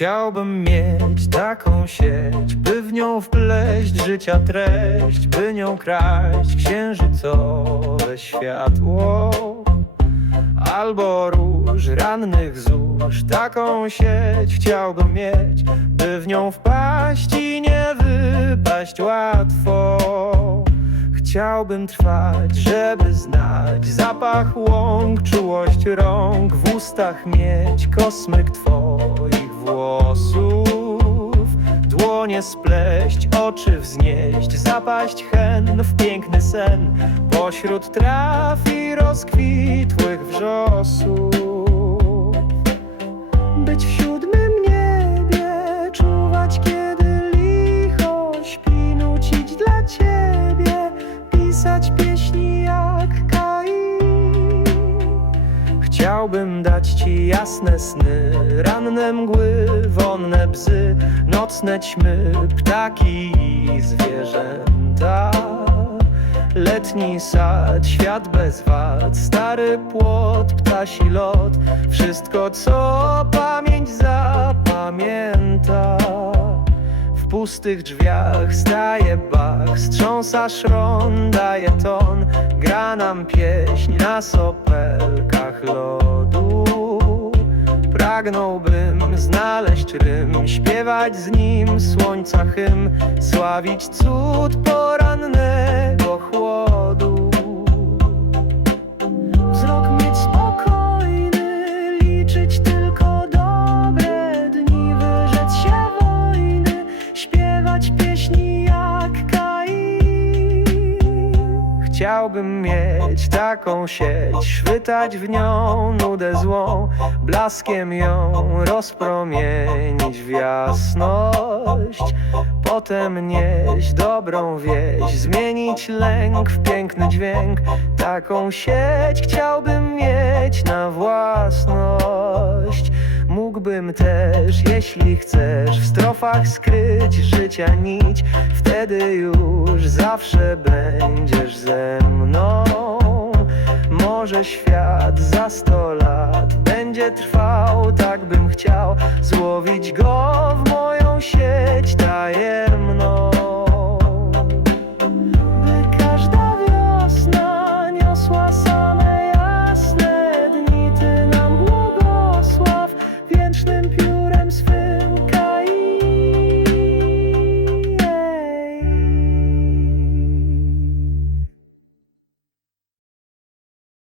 Chciałbym mieć taką sieć, w nią wpleść życia treść, by nią kraść księżycowe światło. Albo róż rannych zórz, taką sieć chciałbym mieć, by w nią wpaść i nie wypaść łatwo. Chciałbym trwać, żeby znać zapach łąk, czułość rąk, w ustach mieć kosmyk twoich włosów. Dłonie spleść, oczy wznieść, zapaść hen w piękny sen, pośród traw i rozkwitłych wrzosów. Chciałbym dać ci jasne sny, ranne mgły, wonne bzy, nocne ćmy, ptaki i zwierzęta. Letni sad, świat bez wad, stary płot, ptasi lot, wszystko co pamięć zapamięta. Pustych drzwiach staje bach, strząsa szron, daje ton, gra nam pieśń na sopelkach lodu. Pragnąłbym znaleźć rym, śpiewać z nim słońca hymn, sławić cud porannego Chciałbym mieć taką sieć, chwytać w nią nudę złą, blaskiem ją rozpromienić w jasność. Potem nieść dobrą wieść, zmienić lęk w piękny dźwięk. Taką sieć chciałbym mieć na własność. Mógłbym też, jeśli chcesz, w strofach skryć życia nić. Wtedy już zawsze będziesz ze mną. Może świat za sto lat będzie trwał, tak bym chciał złowić go